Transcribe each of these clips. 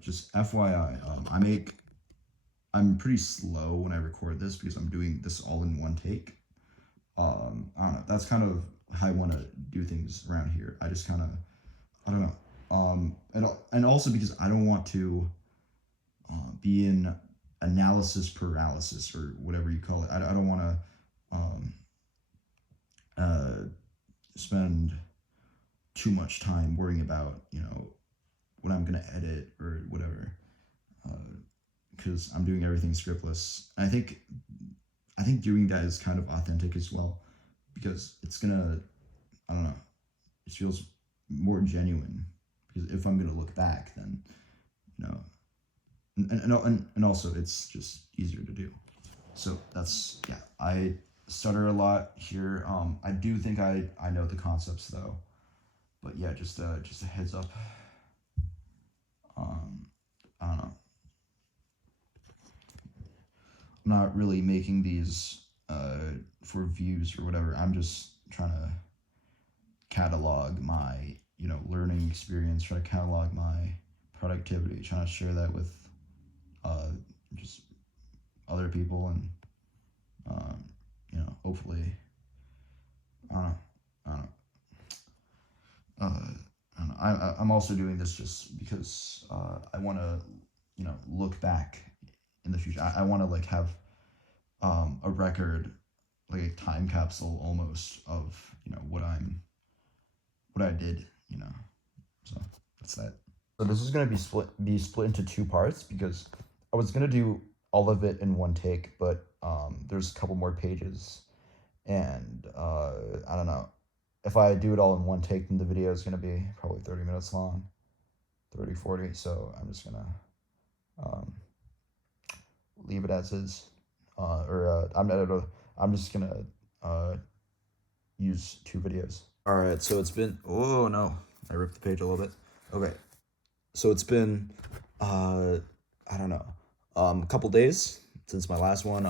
just FYI, I'm pretty slow when I record this because I'm doing this all in one take. I don't know. That's kind of how I want to do things around here. I just kind of, I don't know. And also because I don't want to be in analysis paralysis or whatever you call it. I don't want to um, uh, spend too much time worrying about what I'm gonna edit or whatever, because I'm doing everything scriptless. And I think doing that is kind of authentic as well, because it's gonna, I don't know, it feels more genuine. Because if I'm gonna look back, then you know, and also it's just easier to do. So that's, yeah. I stutter a lot here. I do think I know the concepts though, but yeah, just a heads up. Um, I don't know. I'm not really making these for views or whatever. I'm just trying to catalog my learning experience, try to catalog my productivity, trying to share that with uh, just other people, and hopefully, I don't know, I don't know. I don't know. I'm also doing this just because I want to look back in the future. I want to like have a record, like a time capsule almost of what I did. So that's that. So this is gonna be split into two parts because I was gonna do all of it in one take, but there's a couple more pages, and I don't know. If I do it all in one take, then the video is gonna be probably 30 minutes long, 30, 40. So I'm just gonna um, leave it as is, I'm just gonna uh, use two videos. All right, so it's been. Oh no, I ripped the page a little bit. Okay, so it's been I don't know, a couple days since my last one.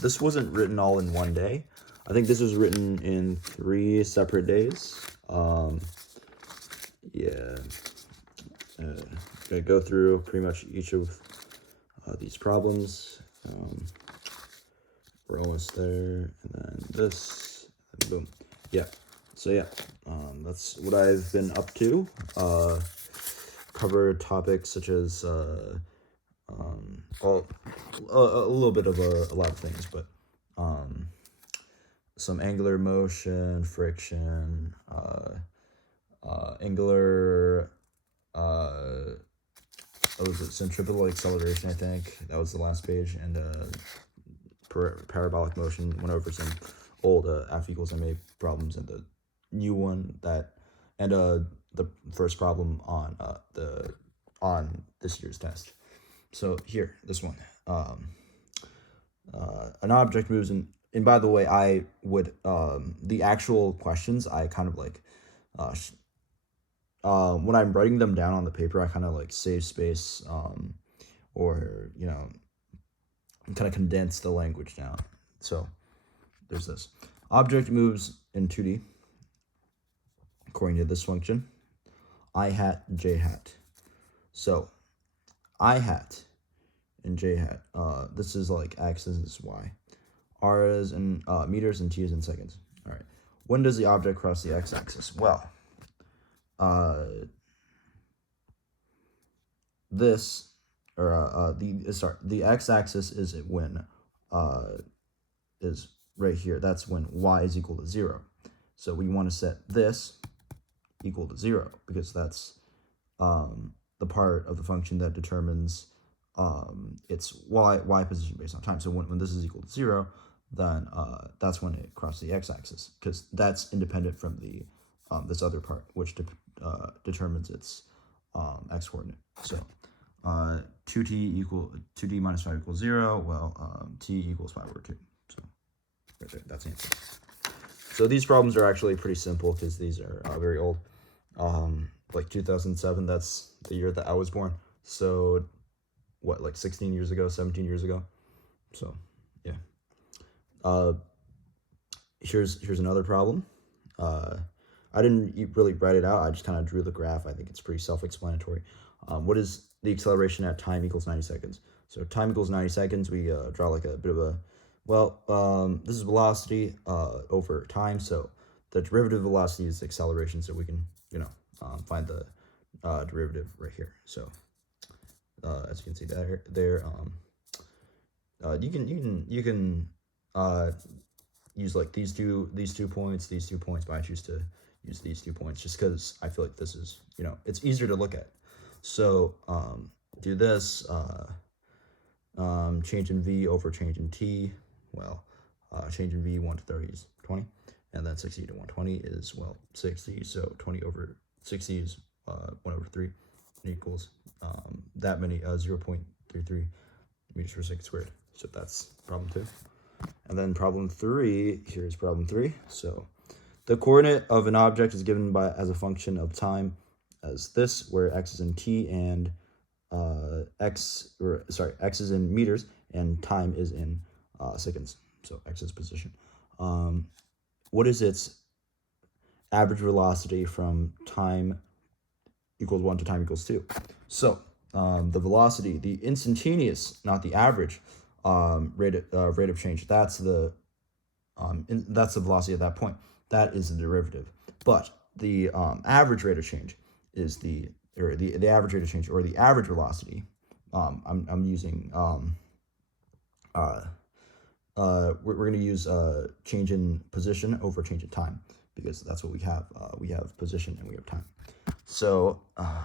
This wasn't written all in one day. I think this was written in 3 separate days. Yeah, gonna go through pretty much each of these problems. We're almost there, and then this, and boom. Yeah. So yeah, that's what I've been up to. Cover topics such as well, a little bit of a lot of things, but some angular motion, friction, angular, what was it, centripetal acceleration, I think. That was the last page, and parabolic motion. Went over some old F equals ma problems, and the new one and the first problem on this year's test. So here, this one. An object moves in. And by the way, I would the actual questions I kind of like when I'm writing them down on the paper, I kind of like save space, or kind of condense the language down. So there's this. Object moves in 2D according to this function, I hat, j hat. So I hat and j hat, this is like x, this is y. R is in meters and T is in seconds. All right. When does the object cross the x-axis? Well, this or the x-axis is when is right here. That's when y is equal to 0. So we want to set this equal to 0 because that's the part of the function that determines its y position based on time. So when this is equal to 0, then that's when it crosses the x-axis, because that's independent from the this other part, which determines its x-coordinate. So 2d minus 5 equals 0. Well, t equals 5 over 2. So right there, that's the answer. So these problems are actually pretty simple because these are very old. Like 2007, that's the year that I was born. So what, like 16 years ago, 17 years ago? So yeah. Here's another problem. I didn't really write it out. I just kind of drew the graph. I think it's pretty self-explanatory. What is the acceleration at time equals 90 seconds. So time equals 90 seconds, we draw like a bit of a, well, this is velocity over time, so the derivative velocity is acceleration, so we can, find the derivative right here. So as you can see there, you can use like these two points, but I choose to use these 2 points just because I feel like this is, it's easier to look at. So do this, change in v over change in t. Well, change in v 1 to 30 is 20, and then 60 to 120 is, well, 60. So 20 over 60 is 1 over 3 equals that many 0.33 meters per second squared. So that's problem 2. And then problem 3, here's problem 3. So the coordinate of an object is given as a function of time as this, where x is in t and x is in meters and time is in seconds. So x is position. What is its average velocity from time equals 1 to time equals 2? So the velocity, the instantaneous, not the average rate of change, that's the velocity at that point. That is the derivative. But the average rate of change is the average rate of change, or the average velocity. I'm using we're going to use change in position over change in time, because that's what we have. We have position and we have time. So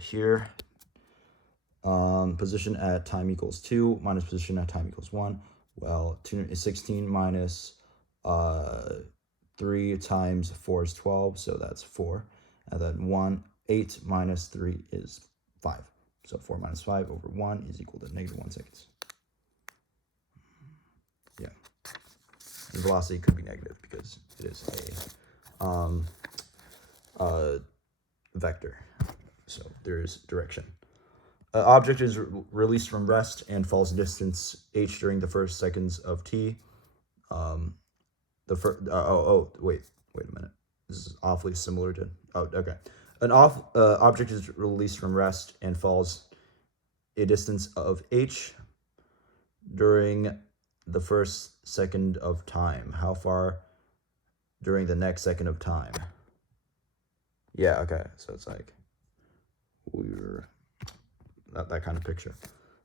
here, position at time equals 2 minus position at time equals 1. Well, 2 is 16 minus 3 times 4 is 12, so that's 4. And then 8 minus 3 is 5. So 4 minus 5 over 1 is equal to negative 1 seconds. Yeah. The velocity could be negative because it is a vector. So there's direction. An object is released from rest and falls a distance h during the first seconds of t. Wait a minute. This is awfully similar to, okay. An object is released from rest and falls a distance of h during the first second of time. How far during the next second of time? Yeah, okay. So it's like we're that kind of picture.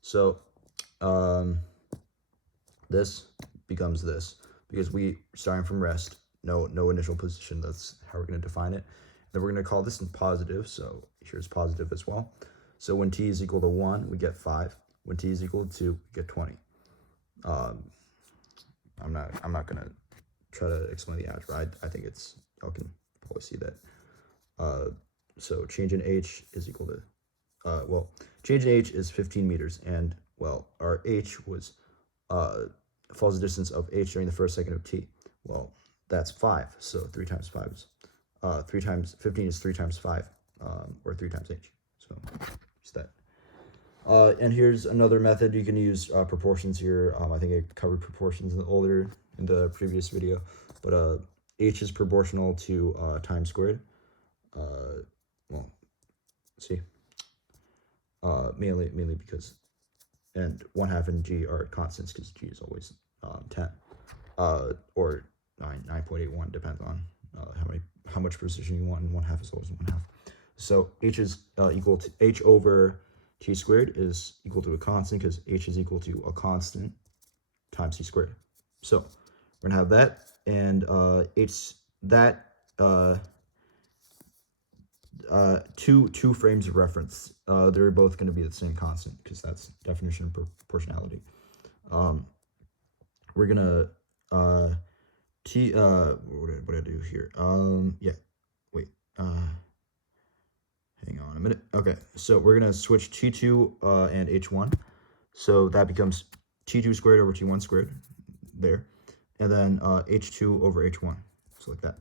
So this becomes this, because we starting from rest, no initial position. That's how we're going to define it. Then we're going to call this in positive, so here's positive as well. So when t is equal to 1, we get 5. When t is equal to 2, we get 20. I'm not going to try to explain the algebra. I think it's, y'all can probably see that. So change in h is equal to, change in h is 15 meters, and, well, our h was, falls a distance of h during the first second of t. Well, that's 5, so 3 times 5 is, 15 is 3 times 5, or 3 times h, so it's that. And here's another method. You can use proportions here. I think I covered proportions in the previous video, but h is proportional to time squared. Well, see, mainly because, and 1/2 and g are constants because g is always 10, or 9.81, depends on how much precision you want, and 1/2 is always 1/2. So h is equal to h over t squared is equal to a constant, because h is equal to a constant times t squared. So we're gonna have that, and it's that two frames of reference. They're both going to be the same constant, because that's definition of proportionality. We're gonna what did I do here? Hang on a minute. Okay, so we're gonna switch t2 and h1, so that becomes t2 squared over t1 squared there, and then h2 over h1, so like that.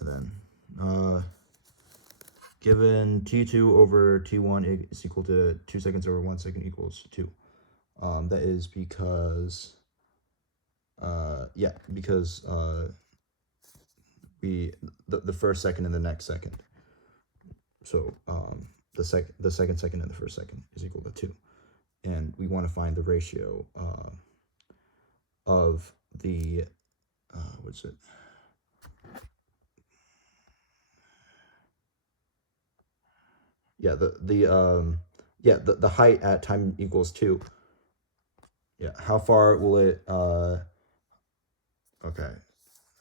And then given t2 over t1 is equal to 2 seconds over 1 second equals 2. That is because because the first second and the next second. So the second second and the first second is equal to 2, and we want to find the ratio of the what's it? Yeah, the height at time equals 2. Yeah, how far will it okay,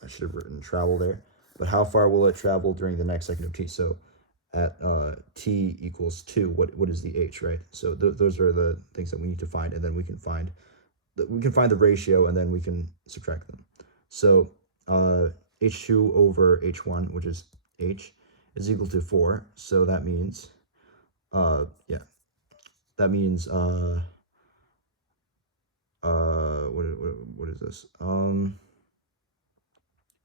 I should have written travel there, but how far will it travel during the next second of t? So at t equals 2, what is the h, right? So those are the things that we need to find, and then we can find the ratio, and then we can subtract them. So h2 over h1, which is h, is equal to 4. So that means yeah, that means what is this?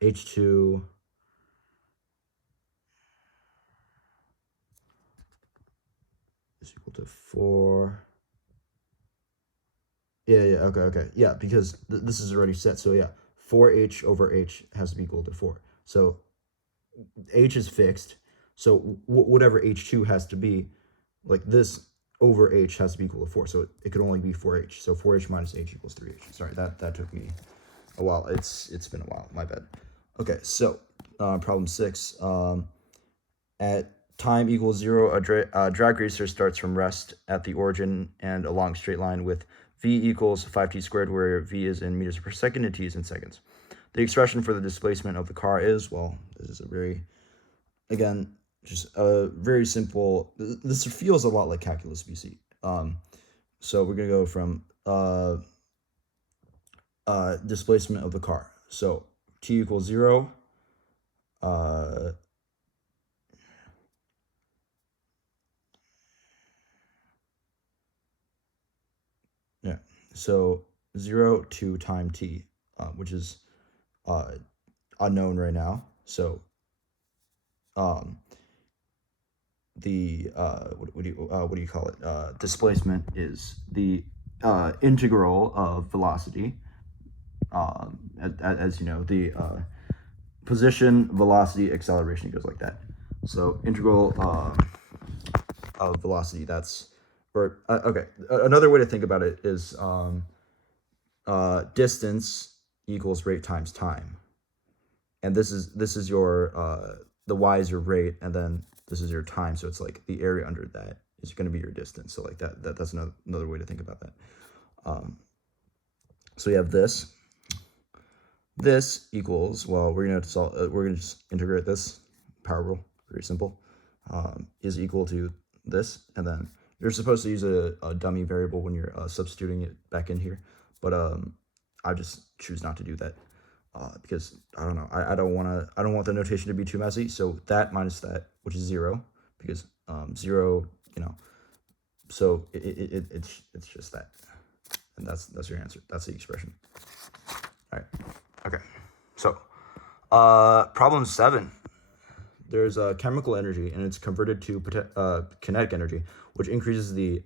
H2 is equal to 4. Yeah, okay. Yeah, because this is already set. So yeah, 4h over h has to be equal to 4. So h is fixed. So whatever h2 has to be, like this over h has to be equal to 4. So it could only be 4h. So 4h minus h equals 3h. Sorry, that took me a while. It's been a while. My bad. Okay, so problem 6. At time equals 0, a drag racer starts from rest at the origin and along straight line with v equals 5t squared, where v is in meters per second and t is in seconds. The expression for the displacement of the car is, well, this is a very, again, just a very simple, this feels a lot like calculus BC. So we're going to go from displacement of the car. So t equals 0, yeah, so 0 to time t, which is unknown right now. So the what do you call it? Displacement is the integral of velocity. As you know, the position, velocity, acceleration, it goes like that. So integral of velocity, that's, or okay, another way to think about it is distance equals rate times time, and this is your the y is your rate, and then this is your time, so it's like the area under that is going to be your distance. So like that's another way to think about that. So you have this equals, well, we're gonna solve, we're gonna just integrate this power rule, very simple, is equal to this, and then you're supposed to use a dummy variable when you're substituting it back in here, but I just choose not to do that because I don't know, I don't want the notation to be too messy. So that minus that, which is 0, because 0, you know, so it's just that, and that's your answer. That's the expression. All right. Okay. So problem 7. There's chemical energy, and it's converted to kinetic energy, which increases the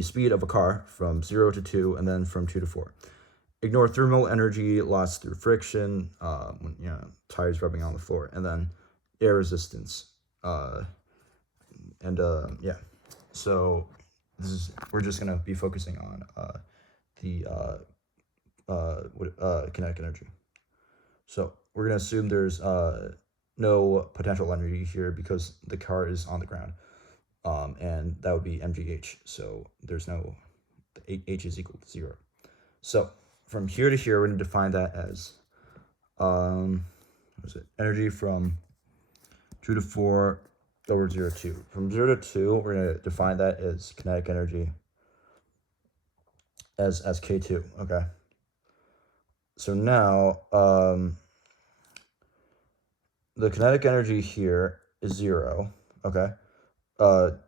speed of a car from 0 to 2, and then from 2 to 4. Ignore thermal energy lost through friction, when, you know, tires rubbing on the floor, and then air resistance. Yeah. So we're just gonna be focusing on the kinetic energy. So we're gonna assume there's no potential energy here because the car is on the ground, and that would be mgh. So there's no, h is equal to 0. So from here to here, we're gonna define that as what is it? Energy from 2 to 4 over 0 to 2. From 0 to 2, we're gonna define that as kinetic energy as K2. Okay. So now the kinetic energy here is 0. Okay. And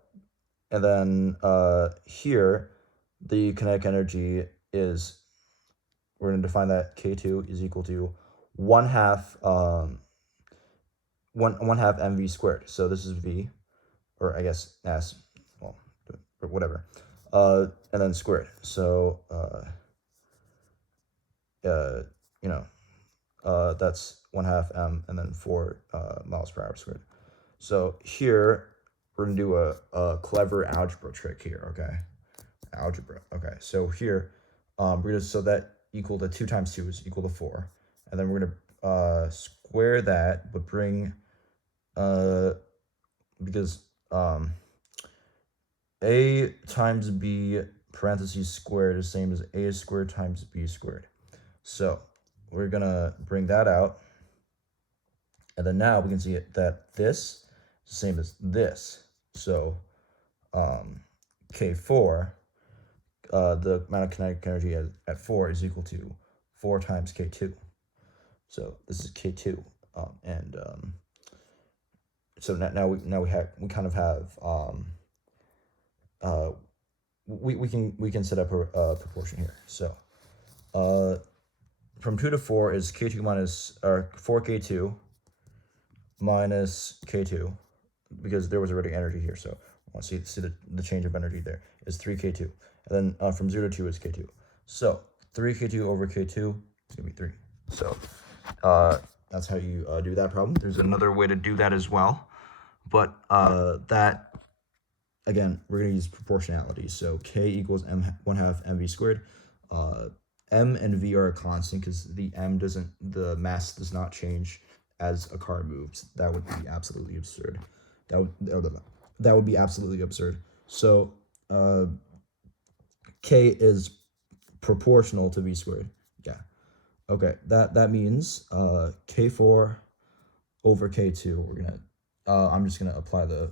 then here the kinetic energy is, we're going to define that K2 is equal to 1/2 mv squared. So this is v, or I guess s, well, or whatever, and then squared. So you know, that's 1/2 m, and then 4 miles per hour squared. So here we're gonna do a clever algebra trick here. Okay, algebra. Okay, so here we're gonna, so that equal to 2 times 2 is equal to 4, and then we're gonna square that, but bring because a times b parentheses squared is the same as a squared times b squared. So we're gonna bring that out, and then now we can see that this is the same as this. So K4, the amount of kinetic energy at 4 is equal to 4 times K2. So this is K2, and so now we kind of have we can set up a proportion here. So from 2 to 4 is K2 minus, or 4K2 minus K2, because there was already energy here, so I want to see the change of energy there is 3K2, and then from 0 to 2 is K2. So 3K2 over K2 is gonna be 3. So that's how you do that problem. There's another way to do that as well, but that, again, we're gonna use proportionality. So K equals m1/2 mv squared. M and v are a constant because the mass does not change as a car moves. That would be absolutely absurd. That would be absolutely absurd. So K is proportional to v squared. Yeah. Okay. That means K4 over K2. We're gonna I'm just gonna apply the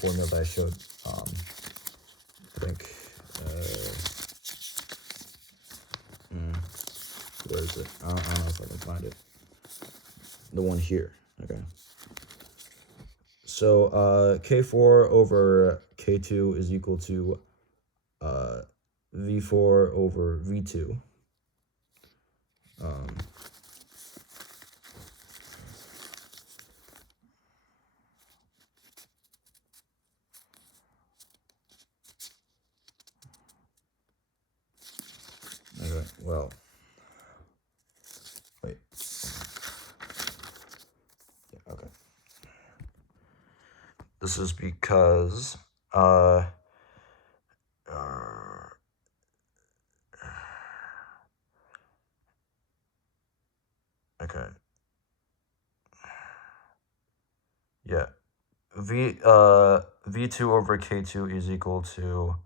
formula that I showed. I think where is it? I don't know if I can find it. The one here. Okay. So K4 over K2 is equal to V4 over V2. Okay, well, wait. Yeah, okay. This is because okay. Yeah. V2 over K2 is equal to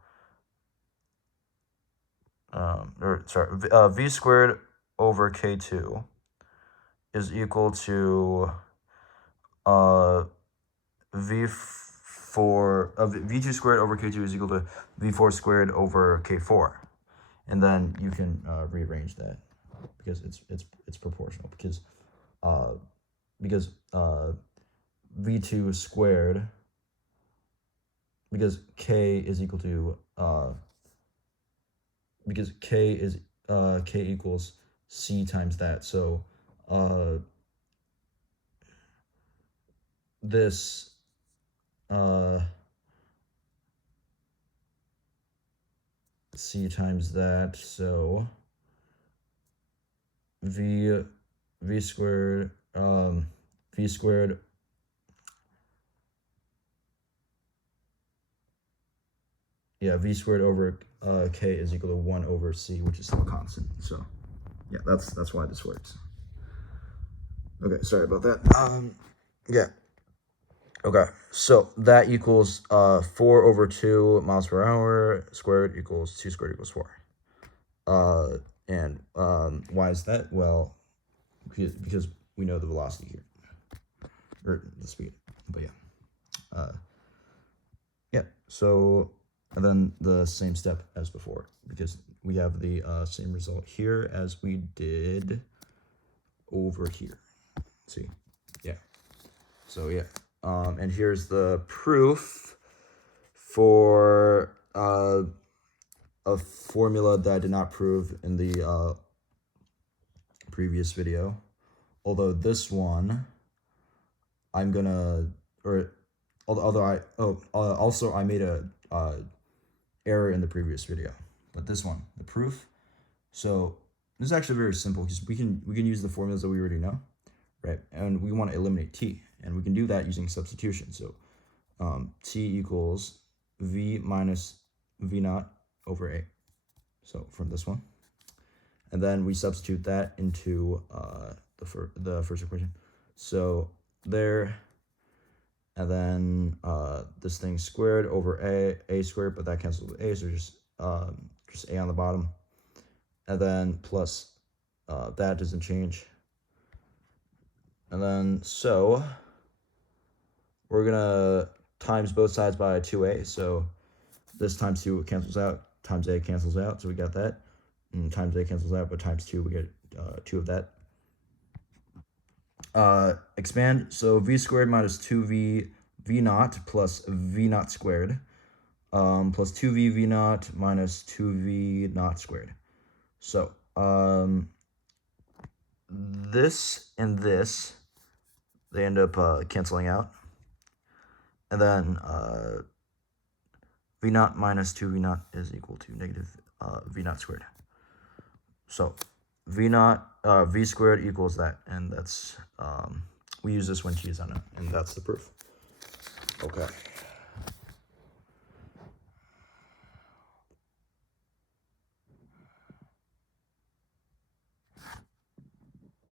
V squared over K2 is equal to V2 squared over K2 is equal to V4 squared over K4, and then you can rearrange that because it's proportional, because V2 squared, because K is equal to because K is K equals C times that. So this C times that, so V squared V squared V squared over K is equal to 1 over C, which is still a constant. So yeah, that's why this works. Okay, sorry about that. Yeah. Okay, so that equals 4 over 2 miles per hour squared equals 2 squared equals 4. And why is that? Well, because we know the velocity here, or the speed. But yeah. Yeah, so, and then the same step as before, because we have the same result here as we did over here. See? Yeah. So yeah. And here's the proof for a formula that I did not prove in the previous video. Although this one, I'm gonna, also I made a error in the previous video, but this one, the proof. So this is actually very simple because we can use the formulas that we already know, right? And we want to eliminate t. And we can do that using substitution. So t equals v minus v naught over a. So from this one. And then we substitute that into the first equation. So there, and then this thing squared over a squared, but that cancels with a, so just a on the bottom. And then plus that doesn't change. And then so we're gonna times both sides by 2a. So this times 2 cancels out, times a cancels out, so we got that. And times a cancels out, but times 2 we get 2 of that. Expand, so v squared minus 2v v naught plus v naught squared plus 2v v naught minus 2v naught squared. So this and this, they end up canceling out. And then v naught minus 2v naught is equal to negative v naught squared. So v squared equals that, and that's we use this when t is unknown, and that's the proof. Okay.